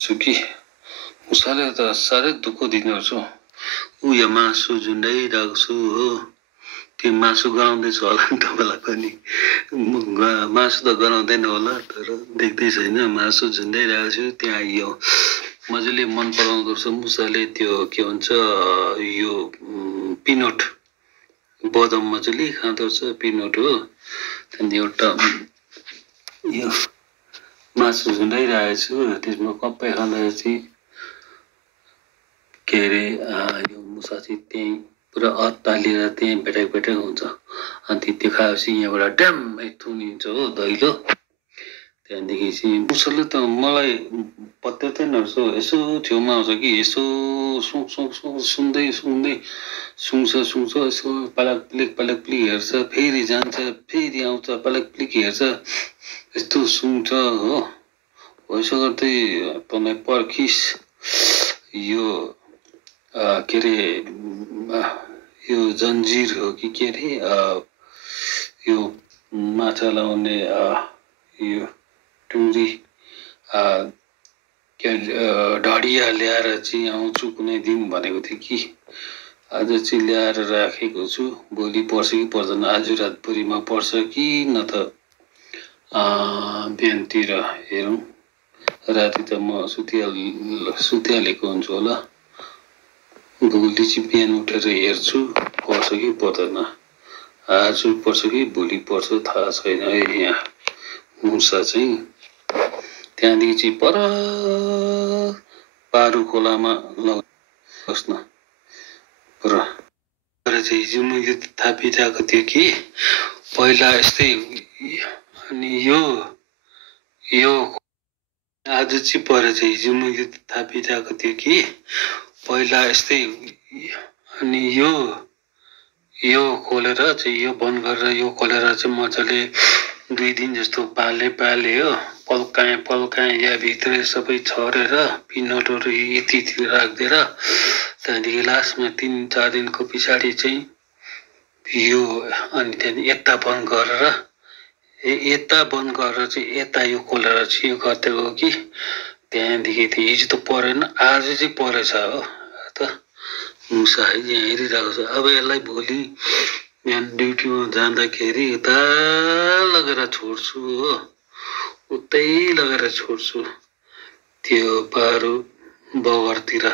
सुकी मुसाले त साह्रै दुःख दिनुपर्छ ऊ यो मासु झुन्डाइरहेको छु हो त्यो मासु गराउँदैछु होला नि तपाईँलाई पनि मासु त गराउँदैन होला तर देख्दै छैन मासु झुन्डाइरहेको छु त्यहाँ यो मजाले मन पराउँदो रहेछ मुसाले त्यो के भन्छ यो पिनट बदाम मजाले खाँदो रहेछ पिनट हो त्यहाँदेखि एउटा यो मासु झुन्डाइरहेको छु त्यसमा कप्पै खाँदाखेरि के अरे यो मुसा चाहिँ त्यहीँ पुरा अत्तालिएर त्यहीँ भेटाक हुन्छ अनि त्यो खाएपछि यहाँबाट ड्याम्मै थुनिन्छ हो दैलो त्यहाँदेखि चाहिँ मुसाले त मलाई पत्याउँदैन रहेछ यसो छेउमा आउँछ कि यसो सुन्दै सुन्छ यसो पलक प्लिक हेर्छ फेरि जान्छ फेरि आउँछ पलक प्लिक हेर्छ यस्तो सुन्छ हो यसो गर्दै तँलाई पर्खिस् यो के अरे यो जन्जिर हो कि के अरे यो माछा लाउने यो टुङ्री के ढडिया ल्याएर चाहिँ आउँछु कुनै दिन भनेको थिएँ कि आज चाहिँ ल्याएर राखेको छु भोलि पर्छ कि पर्दैन आज रातभरिमा पर्छ कि न त बिहानतिर हेरौँ राति त म सुतिहालेको हुन्छु होला भोलि चाहिँ बिहान उठेर हेर्छु पर्छ कि पर्दैन आज पर्छ कि भोलि पर्छ थाहा छैन है यहाँ मुसा चाहिँ त्यहाँदेखि चाहिँ पर पारू खोलामा बस्न पर चाहिँ हिजो मैले थापिरहेको थियो कि पहिला यस्तै अनि यो आज चाहिँ पर चाहिँ हिजो मैले थापिरहेको थियो कि पहिला यस्तै अनि यो खोलेर चाहिँ यो बन्द गरेर यो खोलेर चाहिँ मजाले 2 दिन जस्तो पाले हो पल्काएँ या भित्रै सबै छरेर पिनटहरू यति राखिदिएर त्यहाँदेखि लास्टमा 3-4 दिनको पछाडि चाहिँ यो अनि त्यहाँदेखि यता बन्द गरेर चाहिँ यता यो खोलेर चाहिँ यो गर्दै हो कि त्यहाँदेखि हिजो त परेन आज चाहिँ परेछ हो त मुसा यहाँ हेरिरहेको छ अब यसलाई भोलि बिहान ड्युटीमा जाँदाखेरि उता लगेर छोड्छु हो उतै लगेर छोड्छु त्यो पारू बगरतिर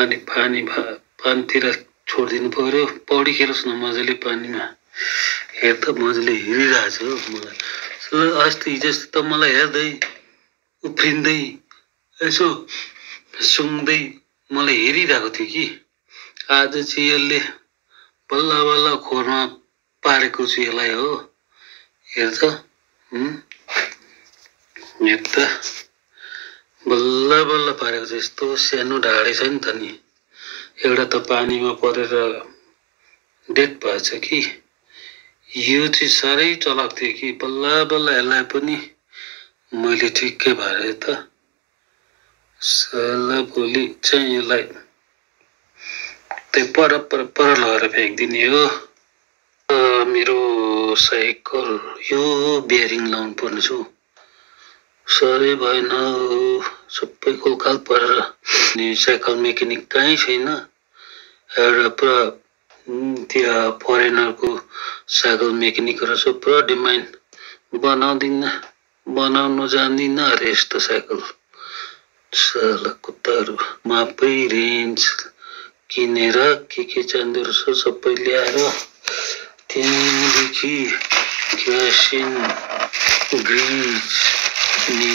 अनि पानीतिर छोडिदिनु पर्यो पौडी खेलोस् न मजाले पानीमा हेर त मजाले हेरिरहेछ हो मलाई अस्ति हिजो त मलाई हेर्दै उफ्रिँदै यसो सुँग्दै मलाई हेरिरहेको थियो कि आज चाहिँ यसले बल्ल खोरमा पारेको छु यसलाई हो हेर त बल्ल पारेको छ यस्तो सानो ढाडे छ नि त नि एउटा त पानीमा परेर डेथ भएछ कि यो चाहिँ साह्रै चलाक थियो कि बल्ल यसलाई पनि मैले ठिक्कै भएर त साला भोलि चाहिँ यसलाई त्यही पर लगेर फ्याँकिदिने हो मेरो साइकल यो बेरिङ लाउनु पर्ने छु सबै भएन सबै कोलकाल परेर अनि साइकल मेकेनिक कहीँ छैन एउटा पुरा त्यहाँ फरेनरको साइकल मेकेनिकहरू छ पुरा डिमान्ड बनाउनु जान्दिनँ अरे यस्तो साइकल साला कुत्ताहरू मापै रेन्ज किनेर के चाहिँदो रहेछ सबै ल्याएर त्यहाँदेखि क्यासिन ग्रिज अनि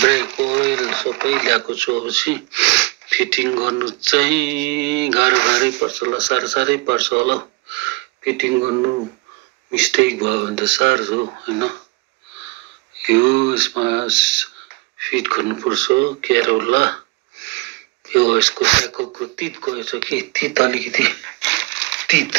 ब्रेक ओइल सबै ल्याएको छु अबपछि फिटिङ गर्नु चाहिँ गाह्रै पर्छ होला साह्रै पर्छ होला फिटिङ गर्नु मिस्टेक भयो भने त साह्रो हो होइन यो यसमा फिट गर्नुपर्छ क्यारोला यो यसको साइकलको तित गएछ कि तित अलिकति तित